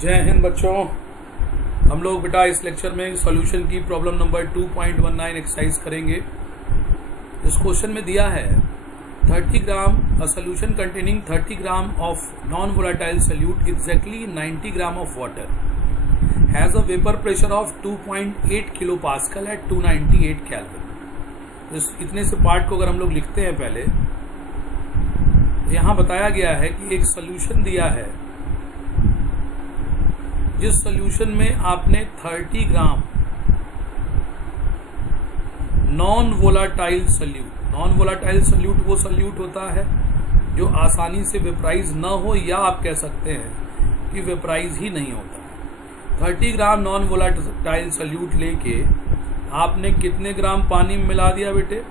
जय हिंद बच्चों। हम लोग बेटा इस लेक्चर में सॉल्यूशन की प्रॉब्लम नंबर 2.19 एक्सरसाइज करेंगे। इस क्वेश्चन में दिया है 30 gram a solution containing 30 gram of non volatile solute exactly 90 gram of water has a vapour pressure of 2.8 kilo pascal at 298 kelvin. इतने से पार्ट को अगर हम लोग लिखते हैं पहले, यहाँ बताया गया है कि एक सॉल्यूशन दिया है जिस सॉल्यूशन में आपने 30 ग्राम नॉन वोलाटाइल सॉल्यूट वो सॉल्यूट होता है जो आसानी से वेपराइज न हो, या आप कह सकते हैं कि वेपराइज ही नहीं होता। 30 ग्राम नॉन वोलाटाइल सॉल्यूट लेके आपने कितने ग्राम पानी में मिला दिया बेटे?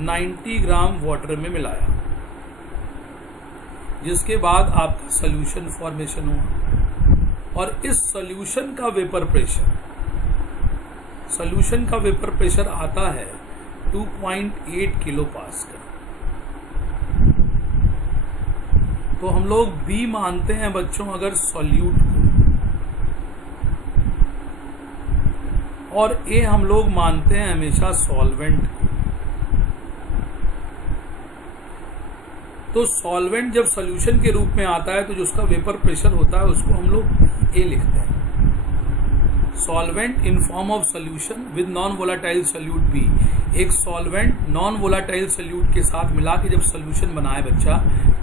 90 ग्राम वाटर में मिलाया, जिसके बाद आपका सॉल्यूशन फॉर्मेशन हुआ। और इस सॉल्यूशन का वेपर प्रेशर आता है 2.8 किलो पास्कल। तो हम लोग बी मानते हैं बच्चों अगर सॉल्यूट को, और ए हम लोग मानते हैं हमेशा सॉल्वेंट को। तो सॉल्वेंट जब सॉल्यूशन के रूप में आता है तो जो उसका वेपर प्रेशर होता है उसको हम लोग ए लिखते हैं। Solvent in form of solution with non volatile solute B. एक सॉल्वेंट नॉन वोलाटाइल सॉल्यूट के साथ मिला के जब सॉल्यूशन बनाए बच्चा,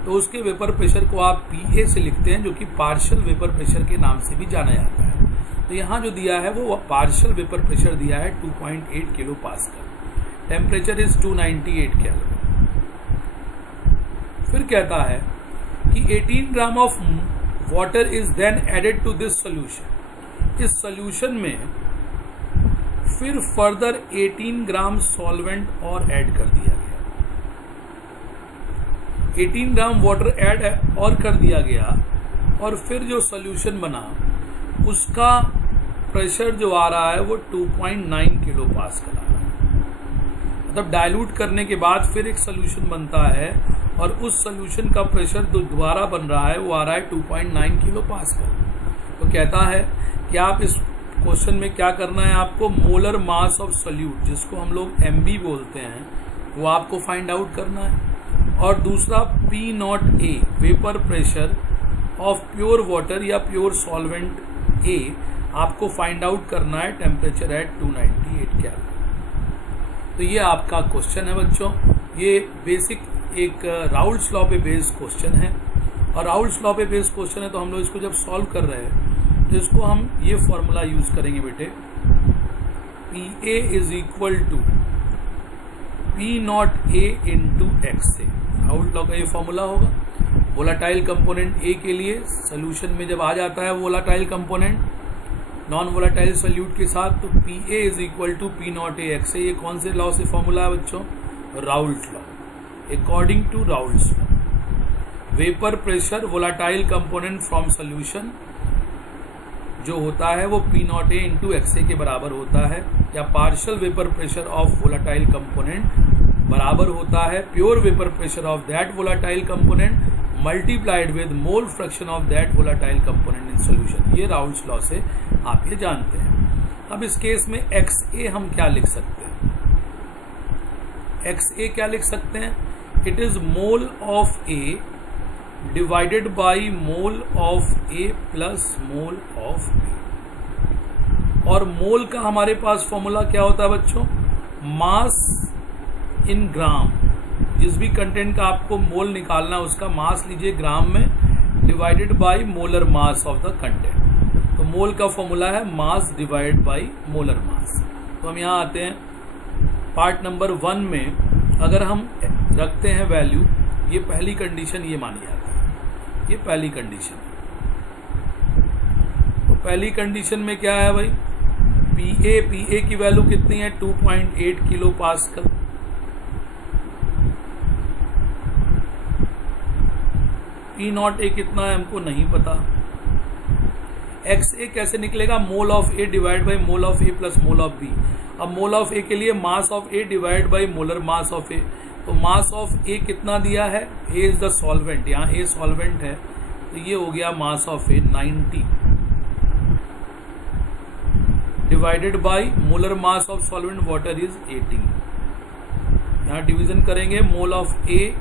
तो उसके वेपर प्रेशर को आप पी ए से लिखते हैं, जो कि पार्शियल वेपर प्रेशर के नाम से भी जाना जाता है। तो यहाँ जो दिया है वो पार्शियल वेपर प्रेशर दिया है 2.8 kilo pascal. Temperature is 298 kelvin. फिर कहता है कि 18 gram of water is then added to this solution. इस सॉल्यूशन में फिर फर्दर 18 ग्राम सॉल्वेंट और ऐड कर दिया गया। 18 ग्राम वाटर ऐड और कर दिया गया, और फिर जो सॉल्यूशन बना उसका प्रेशर जो आ रहा है वो 2.9 किलो पास्कल आ रहा है। मतलब डाइल्यूट करने के बाद फिर एक सॉल्यूशन बनता है, और उस सॉल्यूशन का प्रेशर जो दोबारा बन रहा है वो आ रहा है 2.9 किलो पास्कल। तो कहता है कि आप इस क्वेश्चन में क्या करना है, आपको मोलर मास ऑफ सॉल्यूट, जिसको हम लोग एमबी बोलते हैं, वो आपको फाइंड आउट करना है। और दूसरा P0A vapour pressure of pure water या प्योर सॉल्वेंट ए आपको फाइंड आउट करना है टेम्परेचर एट 298 केल्विन। तो ये आपका क्वेश्चन है बच्चों। ये बेसिक एक राउल्स लॉ पे बेस्ड क्वेश्चन है, और राउल्स लॉ पे बेस्ड क्वेश्चन है तो हम लोग इसको जब सॉल्व कर रहे हैं तो इसको हम ये फॉर्मूला यूज करेंगे बेटे, PA is equal to P0A into x. Raoult's law का ये फॉर्मूला होगा। वोलाटाइल कंपोनेंट ए के लिए सोल्यूशन में जब आ जाता है volatile component non volatile solute के साथ, तो PA is equal to P0A x. ये कौन से लॉ से फॉर्मूला है बच्चों? Raoult's law. According to Raoult's law, vapour pressure volatile component from solution जो होता है वो P0A इंटू एक्सए के बराबर होता है, या partial vapour pressure of volatile component बराबर होता है pure vapour pressure of that volatile component multiplied with mole fraction of that volatile component in solution. ये राउल्ट्स लॉ से आप ये जानते हैं। अब इस केस में XA हम क्या लिख सकते हैं? XA क्या लिख सकते हैं? It is mole of A divided by mole of A plus mole of B। और मोल का हमारे पास फॉर्मूला क्या होता है बच्चों? मास इन ग्राम। जिस भी कंटेंट का आपको मोल निकालना है उसका मास लीजिए ग्राम में, divided by molar mass of the content. तो मोल का फॉर्मूला है mass divide by molar mass. तो हम यहाँ आते हैं पार्ट नंबर 1 में। अगर हम रखते हैं वैल्यू, ये पहली कंडीशन ये मानी जाती है, ये पहली कंडीशन है। तो पहली कंडीशन में क्या है भाई? PA की वैल्यू कितनी है? 2.8 किलो पास्कल। P0A कितना है हमको नहीं पता। XA कैसे निकलेगा? Mole of A divide by mole of A plus mole of B। अब मोल ऑफ A के लिए mass of A divide by molar mass of A। तो मास ऑफ A कितना दिया है? A इज द सॉल्वेंट, यहाँ A solvent है, तो ये हो गया mass of A 90। Divided by molar mass of solvent water is 18। यहाँ डिवीजन करेंगे mole of A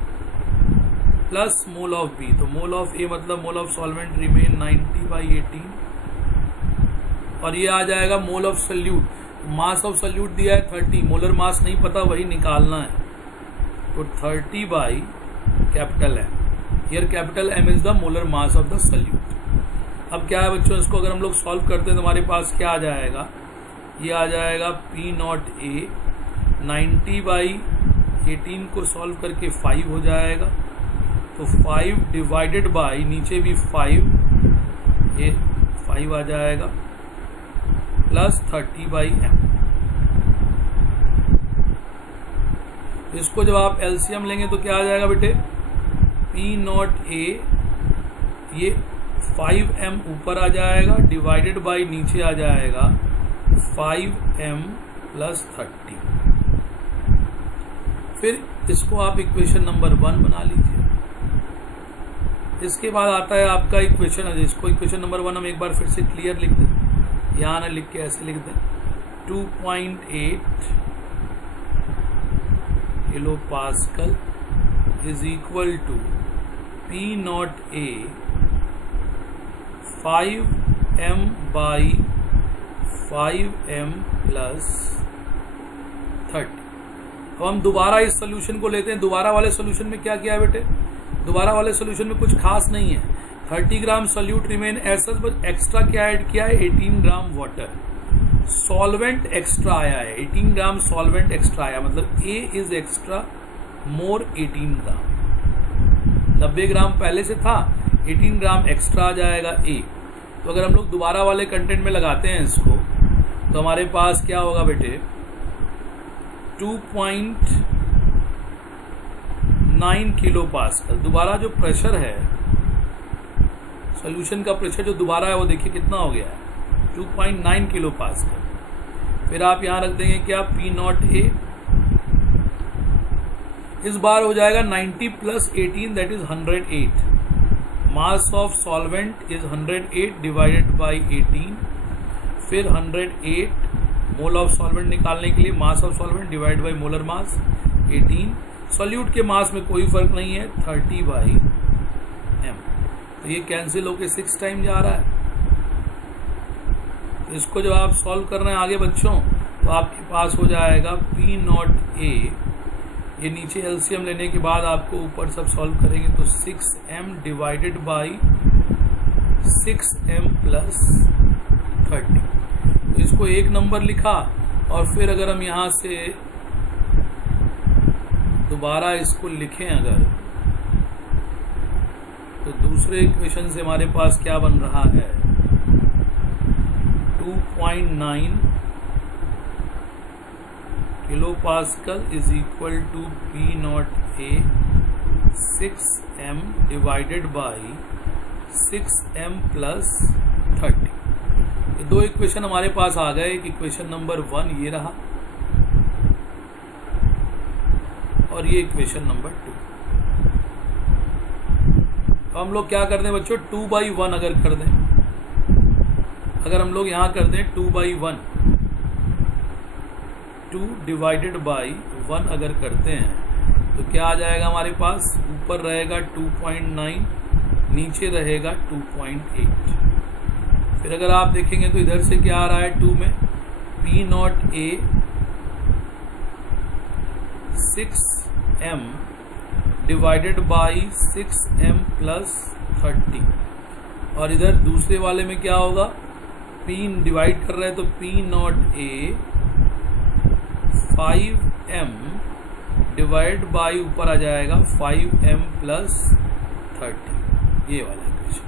plus mole of B, तो मोल ऑफ ए मतलब मोल ऑफ सॉल्वेंट रिमेन 90/18 और ये आ जाएगा mole of solute. Mass of solute दिया है 30, molar mass नहीं पता वही निकालना है, तो 30 by capital M. Here capital M is the molar mass of the solute. अब क्या है बच्चों, इसको अगर हम लोग सॉल्व करते हैं तो हमारे पास क्या आ जाएगा, ये आ जाएगा P नॉट ए 90/18 को सॉल्व करके 5 हो जाएगा, तो 5 डिवाइडेड बाई नीचे भी 5, ये 5 आ जाएगा प्लस 30/m। इसको जब आप एलसीएम लेंगे तो क्या आ जाएगा बेटे, P नॉट ए ये 5m ऊपर आ जाएगा डिवाइडेड बाई नीचे आ जाएगा 5m प्लस 30। फिर इसको आप इक्वेशन नंबर 1 बना लीजिए। इसके बाद आता है आपका इक्वेशन, इसको इक्वेशन नंबर 1 हम एक बार फिर से क्लियर लिख दें, यहाँ ना लिख के ऐसे लिख दें 2.8 kilo pascal is equal to P not A 5m/5m plus 30। अब हम दोबारा इस सोल्यूशन को लेते हैं। दोबारा वाले सोल्यूशन में क्या किया है बेटे, दोबारा वाले सोल्यूशन में कुछ खास नहीं है, 30 ग्राम सोल्यूट रिमेन एज सच, बस एक्स्ट्रा क्या ऐड किया है 18 ग्राम वाटर, सॉल्वेंट एक्स्ट्रा आया है, 18 ग्राम सॉल्वेंट एक्स्ट्रा आया, मतलब A इज एक्स्ट्रा मोर 18 ग्राम, 90 ग्राम पहले से था, 18 ग्राम एक्स्ट्रा आ जाएगा A। तो अगर हम लोग दोबारा वाले कंटेंट में लगाते हैं इसको तो हमारे पास क्या होगा बेटे, 2.9 किलो पास्कल। दोबारा जो प्रेशर है, सॉल्यूशन का प्रेशर जो दोबारा है वो देखिए कितना हो गया है, 2.9 किलो पास्कल। फिर आप यहाँ रख देंगे क्या, P नॉट ए इस बार हो जाएगा 90 plus 18 that is 108। Mass of solvent is 108 divided by 18, फिर 108 मोल ऑफ सॉल्वेंट निकालने के लिए mass of solvent divide by molar mass 18। Solute के मास में कोई फर्क नहीं है, 30/m। तो ये कैंसिल होके 6 टाइम जा रहा है। इसको जब आप सॉल्व कर रहे हैं आगे बच्चों तो आपके पास हो जाएगा P नॉट ए, ये नीचे एलसीएम लेने के बाद आपको ऊपर सब सॉल्व करेंगे तो 6m divided by 6m plus 30। तो इसको एक नंबर लिखा और फिर अगर हम यहाँ से दोबारा इसको लिखें अगर, तो दूसरे इक्वेशन से हमारे पास क्या बन रहा है, 2.9 kilo pascal is equal to P not A 6m divided by 6m plus 30। ये दो इक्वेशन हमारे पास आ गए। एक इक्वेशन नंबर 1 ये रहा और ये इक्वेशन नंबर 2। तो हम लोग क्या कर दें बच्चों, 2/1 अगर कर दें, अगर हम लोग यहाँ कर दें 2/1, 2 डिवाइडेड बाई 1 अगर करते हैं तो क्या आ जाएगा हमारे पास, ऊपर रहेगा 2.9, नीचे रहेगा 2.8। फिर अगर आप देखेंगे तो इधर से क्या आ रहा है, 2 में P not A 6m divided by 6m plus 30, और इधर दूसरे वाले में क्या होगा, P डिवाइड कर रहे हैं तो P not A 5m divide by ऊपर आ जाएगा 5m प्लस 30, ये वाला इक्वेशन।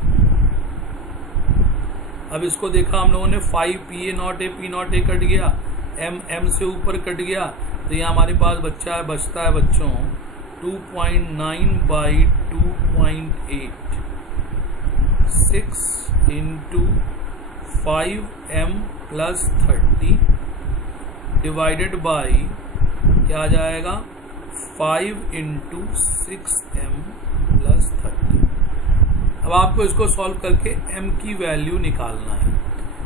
अब इसको देखा हम लोगों ने, 5 P नॉट ए कट गया, m से ऊपर कट गया, तो यहाँ हमारे पास बचता है बच्चों 2.9/2.8, 6 into 5m plus 30 divided by क्या आ जाएगा, 5 इंटू 6m प्लस 30। अब आपको इसको सॉल्व करके m की वैल्यू निकालना है।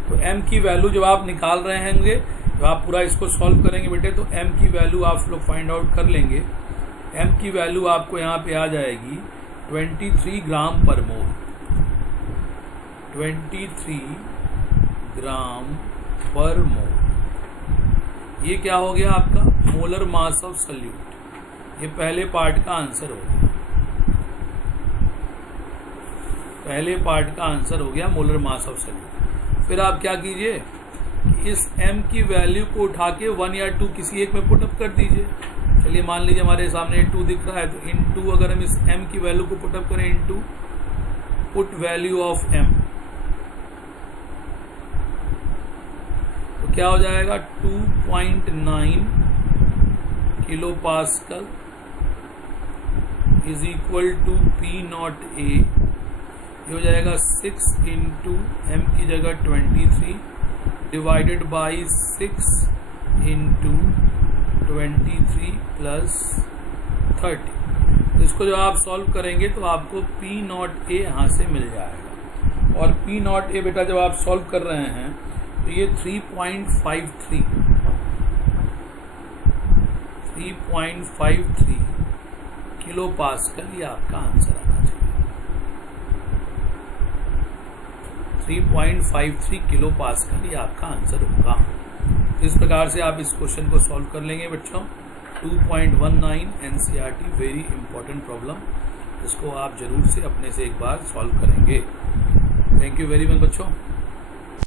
तो m की वैल्यू जब आप निकाल रहे होंगे, जब आप पूरा इसको सॉल्व करेंगे बेटे, तो m की वैल्यू आप लोग फाइंड आउट कर लेंगे। m की वैल्यू आपको यहाँ पे आ जाएगी 23 ग्राम पर मोल, 23 ग्राम पर मोल। ये क्या हो गया आपका मोलर मास ऑफ सॉल्यूट। ये पहले पार्ट का आंसर हो गया, पहले पार्ट का आंसर हो गया मोलर मास ऑफ सॉल्यूट। फिर आप क्या कीजिए, इस m की वैल्यू को उठा के 1 या 2 किसी एक में पुटअप कर दीजिए। चलिए मान लीजिए हमारे सामने 2 दिख रहा है, तो इन 2 अगर हम इस m की वैल्यू को पुटअप करें, इन 2 पुट वैल्यू ऑफ m, तो क्या हो जाएगा 2.9 kilo pascal is equal to P not A। ये हो जाएगा 6 इंटू m की जगह 23 डिवाइडेड बाई 6 इंटू 23 प्लस 30। तो इसको जब आप सॉल्व करेंगे तो आपको P नॉट A यहाँ से मिल जाएगा। और P नॉट A बेटा जब आप सॉल्व कर रहे हैं तो ये 3.53 किलो पास्कल ये आपका आंसर आना चाहिए। 3.53 किलो पास्कल ये आपका आंसर होगा। इस प्रकार से आप इस क्वेश्चन को सॉल्व कर लेंगे बच्चों। 2.19 NCERT वेरी इंपॉर्टेंट प्रॉब्लम, इसको आप जरूर से अपने से एक बार सॉल्व करेंगे। थैंक यू वेरी मच बच्चों।